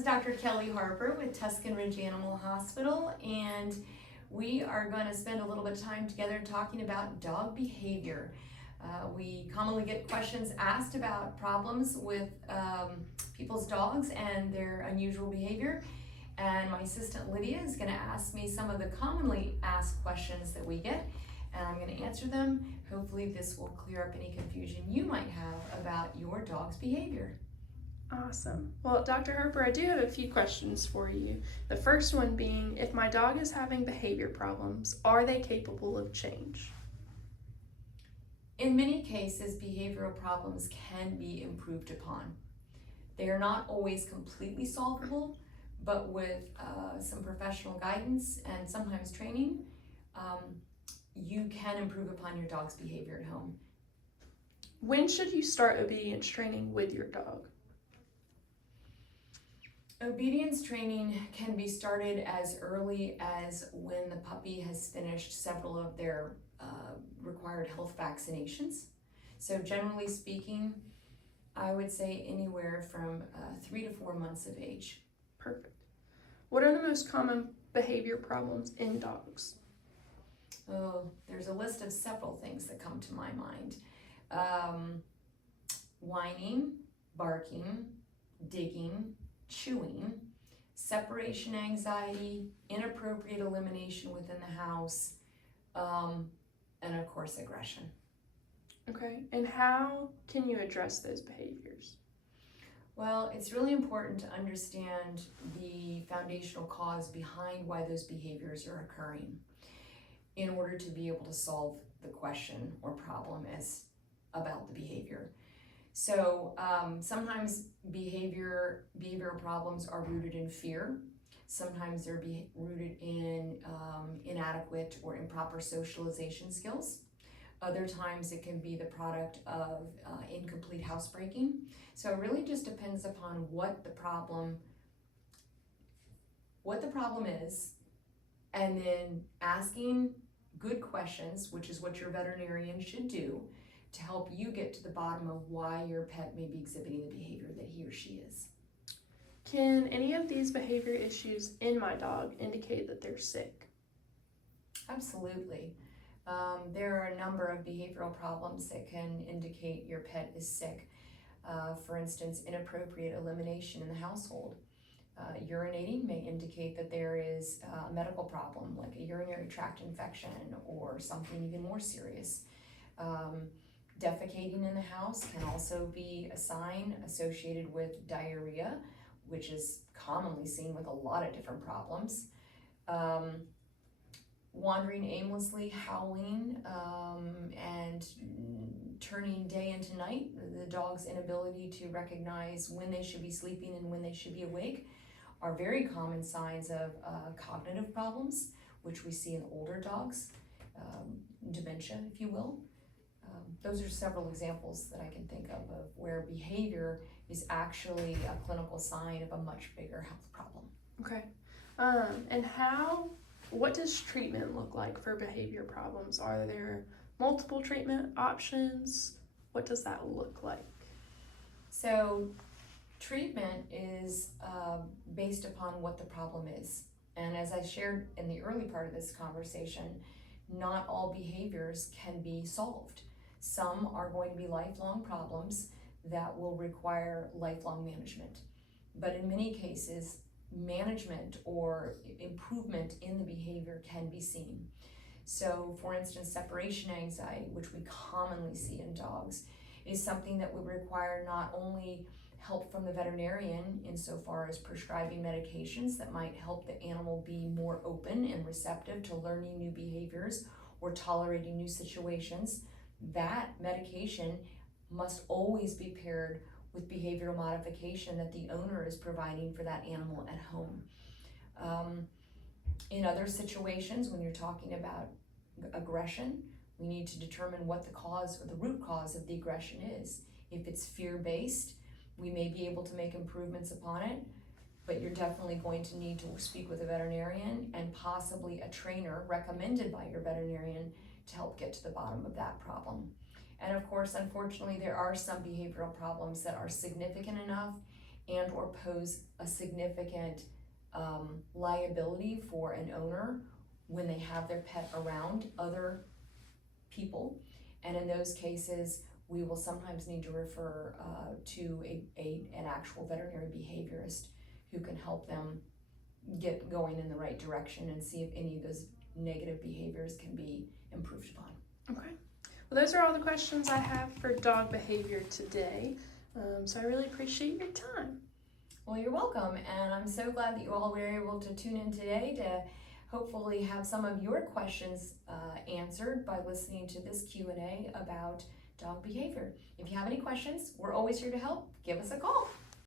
is Dr. Kelly Harper with Tuscan Ridge Animal Hospital, and we are going to spend a little bit of time together talking about dog behavior. We commonly get questions asked about problems with people's dogs and their unusual behavior, and my assistant Lydia is going to ask me some of the commonly asked questions that we get, and I'm going to answer them. Hopefully this will clear up any confusion you might have about your dog's behavior. Awesome. Well, Dr. Harper, I do have a few questions for you. The first one being, if my dog is having behavior problems, are they capable of change? In many cases, behavioral problems can be improved upon. They are not always completely solvable, but with some professional guidance and sometimes training, you can improve upon your dog's behavior at home. When should you start obedience training with your dog? Obedience training can be started as early as when the puppy has finished several of their required health vaccinations. So generally speaking, I would say anywhere from 3 to 4 months of age. Perfect. What are the most common behavior problems in dogs? Oh, there's a list of several things that come to my mind. Whining, barking, digging, chewing, separation anxiety, inappropriate elimination within the house, and of course aggression. Okay, and how can you address those behaviors? Well, it's really important to understand the foundational cause behind why those behaviors are occurring in order to be able to solve the question or problem as about the behavior. So sometimes behavioral problems are rooted in fear. Sometimes they're rooted in inadequate or improper socialization skills. Other times it can be the product of incomplete housebreaking. So it really just depends upon what the problem is, and then asking good questions, which is what your veterinarian should do, to help you get to the bottom of why your pet may be exhibiting the behavior that he or she is. Can any of these behavior issues in my dog indicate that they're sick? Absolutely. There are a number of behavioral problems that can indicate your pet is sick. For instance, inappropriate elimination in the household. Urinating may indicate that there is a medical problem, like a urinary tract infection or something even more serious. Defecating in the house can also be a sign associated with diarrhea, which is commonly seen with a lot of different problems. Wandering aimlessly, howling, and turning day into night, the dog's inability to recognize when they should be sleeping and when they should be awake, are very common signs of cognitive problems, which we see in older dogs, dementia, if you will. Those are several examples that I can think of where behavior is actually a clinical sign of a much bigger health problem. Okay. And what does treatment look like for behavior problems? Are there multiple treatment options? What does that look like? So treatment is based upon what the problem is. And as I shared in the early part of this conversation, not all behaviors can be solved. Some are going to be lifelong problems that will require lifelong management. But in many cases, management or improvement in the behavior can be seen. So for instance, separation anxiety, which we commonly see in dogs, is something that would require not only help from the veterinarian insofar as prescribing medications that might help the animal be more open and receptive to learning new behaviors or tolerating new situations. That medication must always be paired with behavioral modification that the owner is providing for that animal at home. In other situations, when you're talking about aggression, we need to determine what the cause or the root cause of the aggression is. If it's fear-based, we may be able to make improvements upon it, but you're definitely going to need to speak with a veterinarian and possibly a trainer recommended by your veterinarian to help get to the bottom of that problem. And of course, unfortunately, there are some behavioral problems that are significant enough and or pose a significant liability for an owner when they have their pet around other people. And in those cases, we will sometimes need to refer to an actual veterinary behaviorist who can help them get going in the right direction and see if any of those negative behaviors can be improved upon. Okay. Well, those are all the questions I have for dog behavior today. So I really appreciate your time. Well, you're welcome, and I'm so glad that you all were able to tune in today to hopefully have some of your questions answered by listening to this Q&A about dog behavior. If you have any questions, we're always here to help. Give us a call.